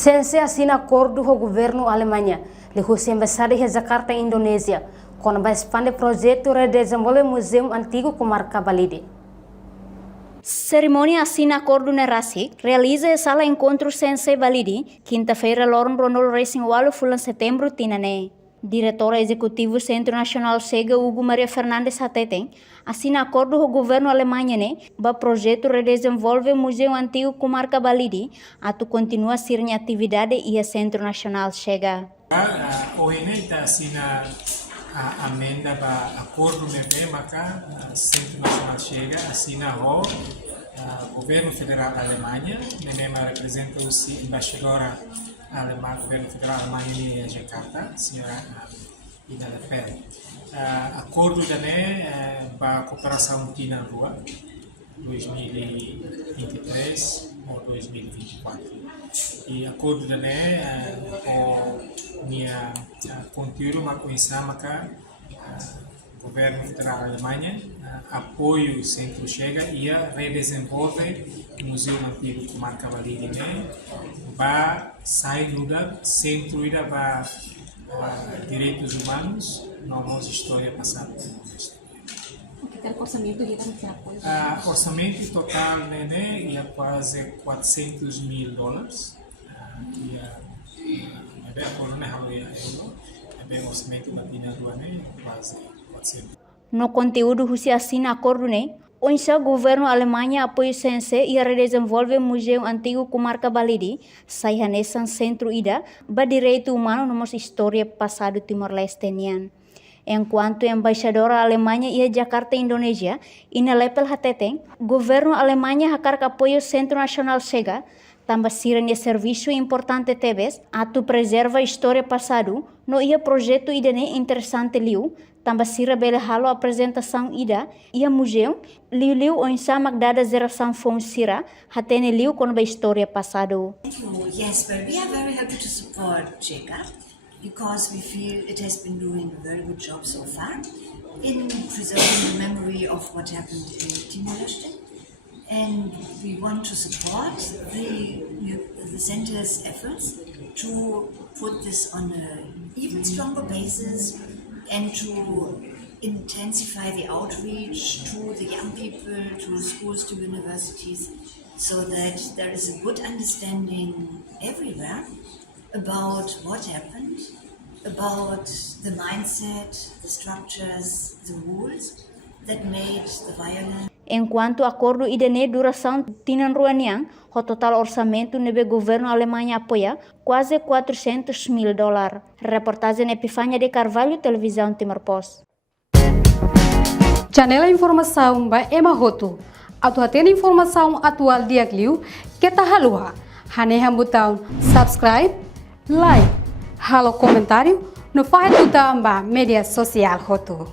Sense assina acordo com o governo Alemanha, levou-se embaixada de Jakarta, Indonésia, quando vai expandir o projeto de desenvolver o Museu Antigo Comarca Balide. Cerimônia assina acordo na RASIC realiza a sala encontro Sense Balidi, quinta-feira, Loren Ronald Racing Walo, fulan setembro, Tinane. Diretora Executivo Centro Nacional SEGA, Hugo Maria Fernandes Hateten, assina acordo com o governo Alemanha, para o projeto redesenvolve o Museu Antigo Comarca Balidi, atu continua a ser em atividade e a Centro Nacional SEGA. A ONU está assina a amenda para acordo maka Centro Nacional SEGA assina o governo federal da Alemanha, nema representa o embaixadora alemã, governo federal Alemanha em Jakarta, senhora Ida Lepel. Acordo para a cooperação Tina Rua 2023 ou 2024. E acordo com minha conteúdo uma coisa maka governo federal Alemanha apoio Centro SEGA e a redesenvolve o Museu Antigo Comarca Balide para sair do centro e para direitos humanos, novas história passada. O que tem orçamento de orçamento total é quase $400 mil. É a corona euro, é orçamento da Pina do ano quase 400. No conteúdo se assina acordo onde o governo Alemanha apoia Sense e redesenvolve o Museu Antigo Comarca Balidi, saihanesan centro ida, ba direito humano nomos história passado Timor-Leste nian. Enquanto embaixadora Alemanha e Jakarta, Indonésia, Ina Lepel Hateten, governo Alemanha hakar apoio Centro Nacional SEGA, também sirene serviço importante tebes, atu preserva a história passado, no ia projeto idane interessante liu, também sira bela halo apresentação ida, ia museu, liu onsa magdada geração fon sira, hatene liu com a história passado. Yes, but we are very happy to support JECA because we feel it has been doing a very good job so far in preserving the memory of what happened in Timor-Leste. And we want to support the center's efforts to put this on an even stronger basis and to intensify the outreach to the young people, to schools, to universities, so that there is a good understanding everywhere about what happened, about the mindset, the structures, the rules that made the violence. Enquanto acordo idane duração tinan ruanian, o total orçamento nebe governo Alemanha apoia quase $400 mil. Reportagem Epifânia de Carvalho, Televisão Timor-Post. Janela informação ba Emma Hoto. Atu atena informação atual dia kliu kita halua. Haneha botão subscribe, like, halo comentário no faz botão ba media sosial Hoto.